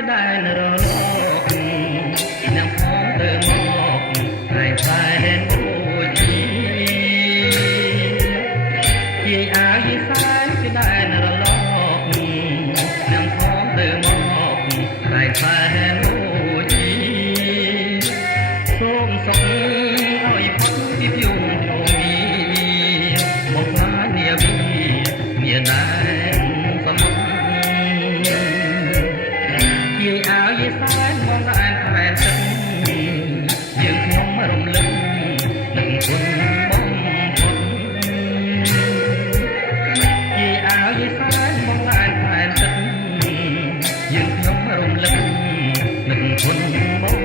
ជាដែនរលកអ្នកផងទៅមកតែតែមួយជាអាយសែនជាដែនរលកអ្នកផងទៅមកតែតែមួយសូមសុខឲ្យពុទ្ធពីយំធំមកខ្លានាវីមានដែនសំជាអាយសែនមកដែនខែទឹកយើងខ្ញុំរំលឹកនឹងគុណបំផុតជាអាយសែនមកដែនខែទឹកយើងខ្ញុំរំលឹកនឹងគុណបំ